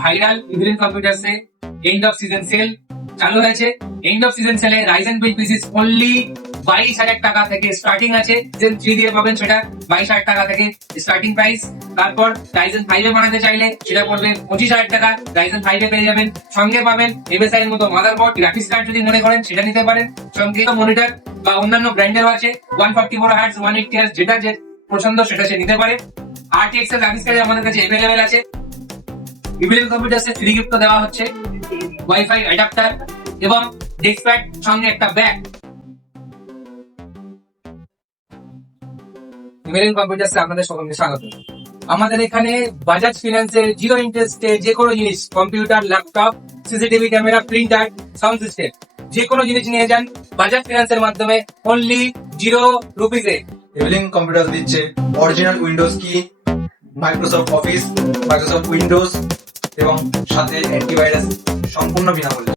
Viral evening কম্পিউটার্সে end of season sale চালু হয়েছে। এন্ড অফ সিজন সেলে রাইজেন বিল্ড পিসিস অনলি 22,000 টাকা থেকে স্টার্টিং আছে। সিজন 3 দিয়ে পাবেন সেটা 22,000 টাকা থেকে স্টার্টিং প্রাইস। তারপর রাইজেন 5 এ বানাতে চাইলে সেটা পড়বে 25,000 টাকা, রাইজেন 5 এ পেয়ে যাবেন। সঙ্গে পাবেন এমএসআই এর মতো মাদারবোর্ড, গ্রাফিক্স কার্ড যদি মনে করেন সেটা নিতে পারেন। সঙ্গে মনিটর বা অন্যান্য ব্র্যান্ডেরও আছে 144 হার্টজ 180 হার্টজ, যেটা যে পছন্দ সেটা সে নিতে পারে। RTX এর গ্রাফিক্স কার্ড আমাদের কাছে अवेलेबल আছে। ইভিএম কম্পিউটারসে ফ্রি গিফট দেওয়া হচ্ছে ওয়াইফাই অ্যাডাপ্টার এবং ডেস্কপ্যাড সঙ্গে একটা ব্যাগ। ইভিএম কম্পিউটারসে আপনাদের সকলকে স্বাগত। আমাদের এখানে বাজাজ ফিন্যান্সের জিরো ইন্টারেস্টে যে কোনো জিনিস, computer, laptop, CCTV camera, printer, sound system, যে কোনো জিনিস নিয়ে যান বাজাজ ফিন্যান্সের মাধ্যমে অনলি 0 রুপিসে। এভিলিং কম্পিউটার দিচ্ছে অরিজিনাল উইন্ডোজ কি, মাইক্রোসফট অফিস, মাইক্রোসফট উইন্ডোজ এবং সাথে অ্যান্টিভাইরাস সম্পূর্ণ বিনামূল্যে।